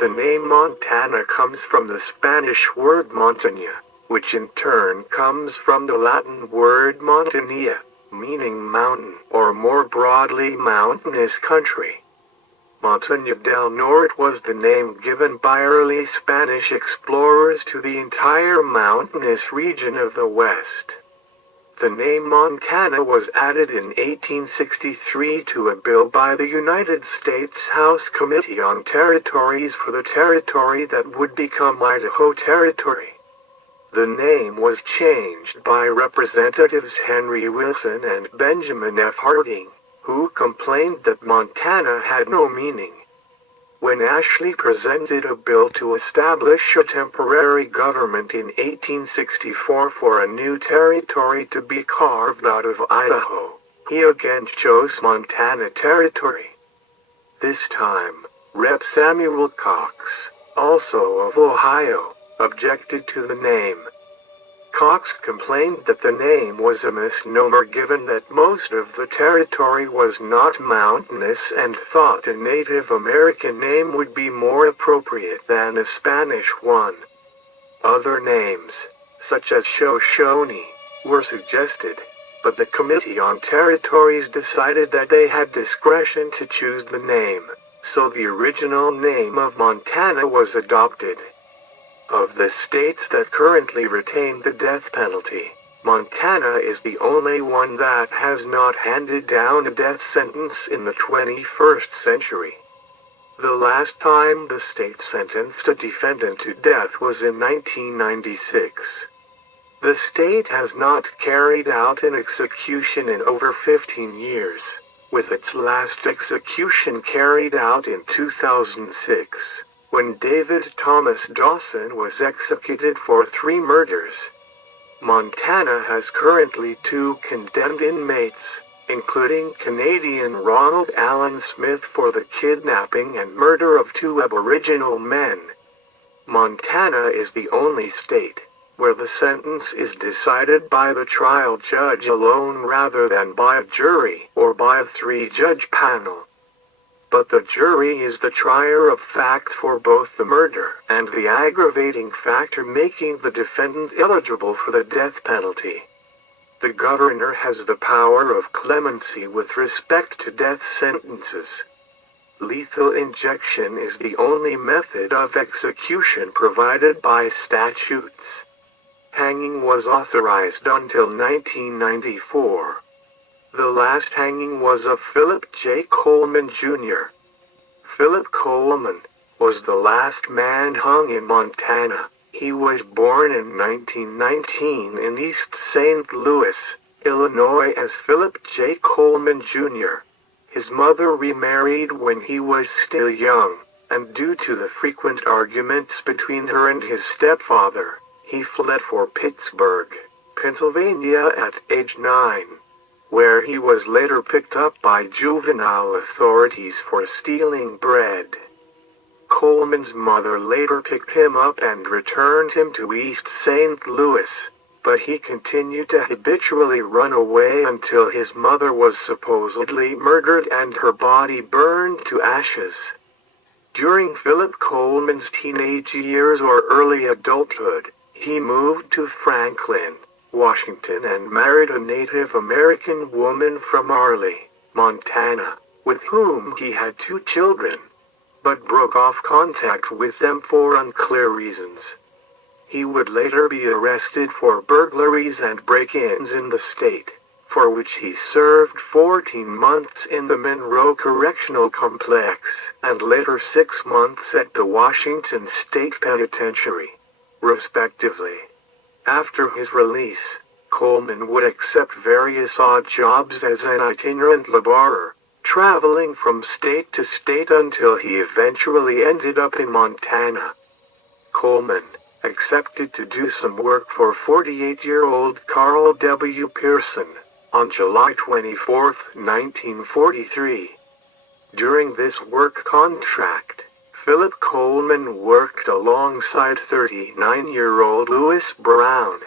The name Montana comes from the Spanish word montaña, which in turn comes from the Latin word montania, meaning mountain, or more broadly mountainous country. Montaña del Norte was the name given by early Spanish explorers to the entire mountainous region of the West. The name Montana was added in 1863 to a bill by the United States House Committee on Territories for the territory that would become Idaho Territory. The name was changed by Representatives Henry Wilson and Benjamin F. Harding, who complained that Montana had no meaning. When Ashley presented a bill to establish a temporary government in 1864 for a new territory to be carved out of Idaho, he again chose Montana Territory. This time, Rep. Samuel Cox, also of Ohio, objected to the name. Cox complained that the name was a misnomer given that most of the territory was not mountainous and thought a Native American name would be more appropriate than a Spanish one. Other names, such as Shoshone, were suggested, but the Committee on Territories decided that they had discretion to choose the name, so the original name of Montana was adopted. Of the states that currently retain the death penalty, Montana is the only one that has not handed down a death sentence in the 21st century. The last time the state sentenced a defendant to death was in 1996. The state has not carried out an execution in over 15 years, with its last execution carried out in 2006. When David Thomas Dawson was executed for 3 murders. Montana has currently 2 condemned inmates, including Canadian Ronald Allen Smith for the kidnapping and murder of 2 Aboriginal men. Montana is the only state where the sentence is decided by the trial judge alone rather than by a jury or by a 3-judge panel. But the jury is the trier of facts for both the murder and the aggravating factor making the defendant eligible for the death penalty. The governor has the power of clemency with respect to death sentences. Lethal injection is the only method of execution provided by statutes. Hanging was authorized until 1994. The last hanging was of Phillip J. Coleman, Jr. Phillip Coleman was the last man hung in Montana. He was born in 1919 in East St. Louis, Illinois as Phillip J. Coleman, Jr. His mother remarried when he was still young, and due to the frequent arguments between her and his stepfather, he fled for Pittsburgh, Pennsylvania at age 9. Where he was later picked up by juvenile authorities for stealing bread. Coleman's mother later picked him up and returned him to East St. Louis, but he continued to habitually run away until his mother was supposedly murdered and her body burned to ashes. During Phillip Coleman's teenage years or early adulthood, he moved to Franklin, Washington and married a Native American woman from Arley, Montana, with whom he had 2 children, but broke off contact with them for unclear reasons. He would later be arrested for burglaries and break-ins in the state, for which he served 14 months in the Monroe Correctional Complex and later 6 months at the Washington State Penitentiary, respectively. After his release, Coleman would accept various odd jobs as an itinerant laborer, traveling from state to state until he eventually ended up in Montana. Coleman accepted to do some work for 48-year-old Carl W. Pearson on July 24, 1943. During this work contract, Phillip Coleman worked alongside 39-year-old Louis Brown.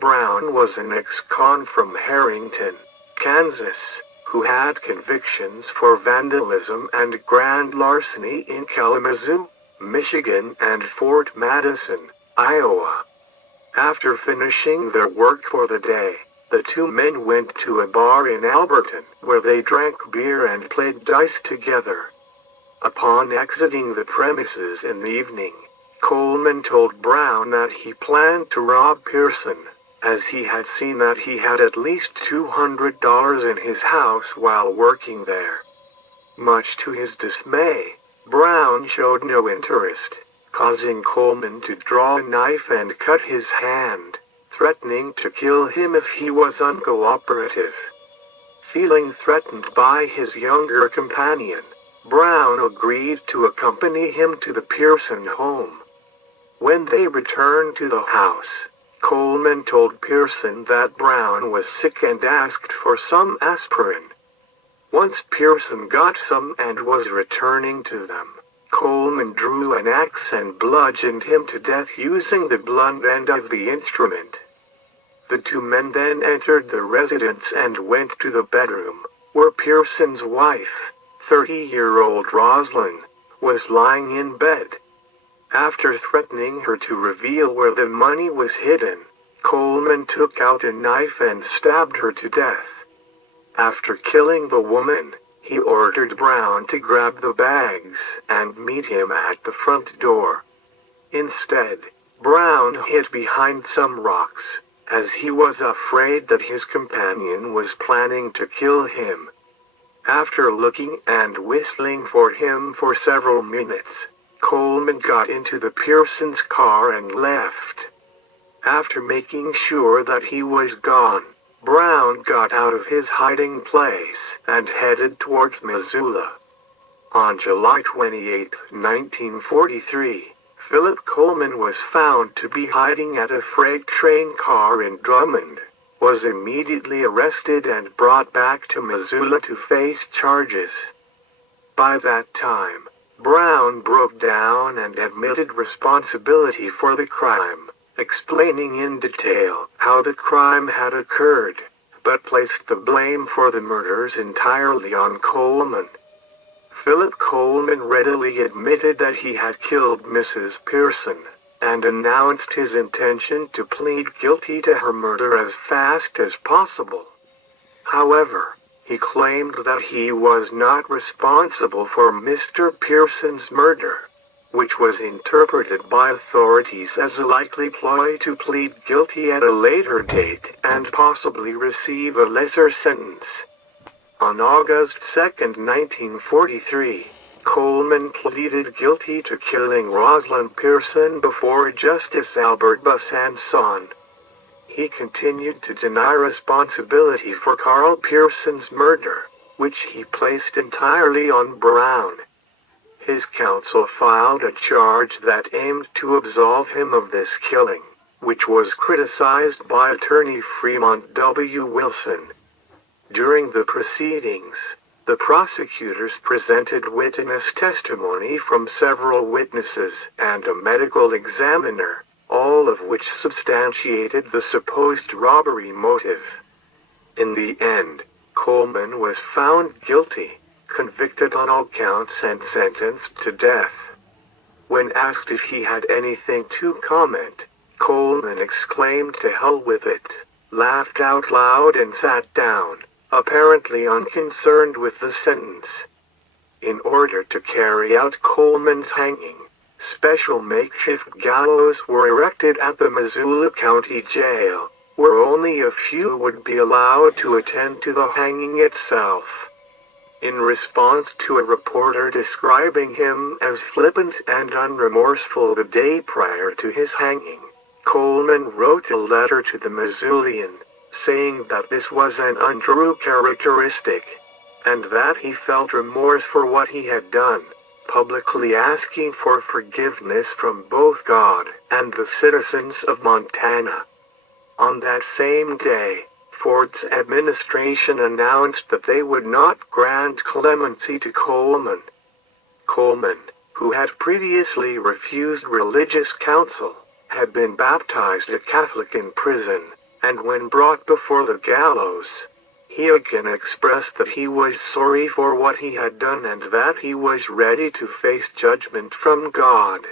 Brown was an ex-con from Harrington, Kansas, who had convictions for vandalism and grand larceny in Kalamazoo, Michigan, and Fort Madison, Iowa. After finishing their work for the day, the two men went to a bar in Alberton, where they drank beer and played dice together. Upon exiting the premises in the evening, Coleman told Brown that he planned to rob Pearson, as he had seen that he had at least $200 in his house while working there. Much to his dismay, Brown showed no interest, causing Coleman to draw a knife and cut his hand, threatening to kill him if he was uncooperative. Feeling threatened by his younger companion, Brown agreed to accompany him to the Pearson home. When they returned to the house, Coleman told Pearson that Brown was sick and asked for some aspirin. Once Pearson got some and was returning to them, Coleman drew an axe and bludgeoned him to death using the blunt end of the instrument. The two men then entered the residence and went to the bedroom, where Pearson's wife, 30-year-old Roslyn, was lying in bed. After threatening her to reveal where the money was hidden, Coleman took out a knife and stabbed her to death. After killing the woman, he ordered Brown to grab the bags and meet him at the front door. Instead, Brown hid behind some rocks, as he was afraid that his companion was planning to kill him. After looking and whistling for him for several minutes, Coleman got into the Pearson's car and left. After making sure that he was gone, Brown got out of his hiding place and headed towards Missoula. On July 28, 1943, Phillip Coleman was found to be hiding at a freight train car in Drummond, was immediately arrested and brought back to Missoula to face charges. By that time, Brown broke down and admitted responsibility for the crime, explaining in detail how the crime had occurred, but placed the blame for the murders entirely on Coleman. Phillip Coleman readily admitted that he had killed Mrs. Pearson, and announced his intention to plead guilty to her murder as fast as possible. However, he claimed that he was not responsible for Mr. Pearson's murder, which was interpreted by authorities as a likely ploy to plead guilty at a later date and possibly receive a lesser sentence. On August 2, 1943, Coleman pleaded guilty to killing Rosalind Pearson before Justice Albert Besançon. He continued to deny responsibility for Carl Pearson's murder, which he placed entirely on Brown. His counsel filed a charge that aimed to absolve him of this killing, which was criticized by attorney Fremont W. Wilson. During the proceedings, the prosecutors presented witness testimony from several witnesses and a medical examiner, all of which substantiated the supposed robbery motive. In the end, Coleman was found guilty, convicted on all counts and sentenced to death. When asked if he had anything to comment, Coleman exclaimed "To hell with it," laughed out loud and sat down, apparently unconcerned with the sentence. In order to carry out Coleman's hanging, special makeshift gallows were erected at the Missoula County Jail, where only a few would be allowed to attend to the hanging itself. In response to a reporter describing him as flippant and unremorseful the day prior to his hanging, Coleman wrote a letter to the Missoulian, saying that this was an untrue characteristic, and that he felt remorse for what he had done, publicly asking for forgiveness from both God and the citizens of Montana. On that same day, Ford's administration announced that they would not grant clemency to Coleman. Coleman, who had previously refused religious counsel, had been baptized a Catholic in prison, and when brought before the gallows, He again expressed that he was sorry for what he had done and that he was ready to face judgment from God.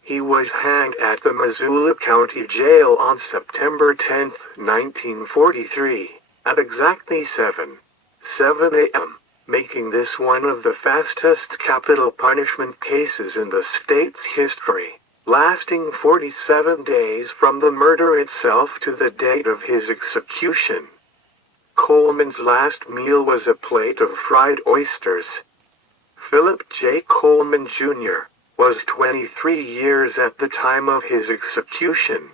He was hanged at the Missoula County Jail on September 10, 1943, at exactly 7 a.m., making this one of the fastest capital punishment cases in the state's history, lasting 47 days from the murder itself to the date of his execution. Coleman's last meal was a plate of fried oysters. Phillip J. Coleman, Jr. was 23 years at the time of his execution.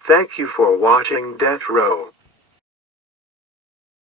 Thank you for watching Death Row.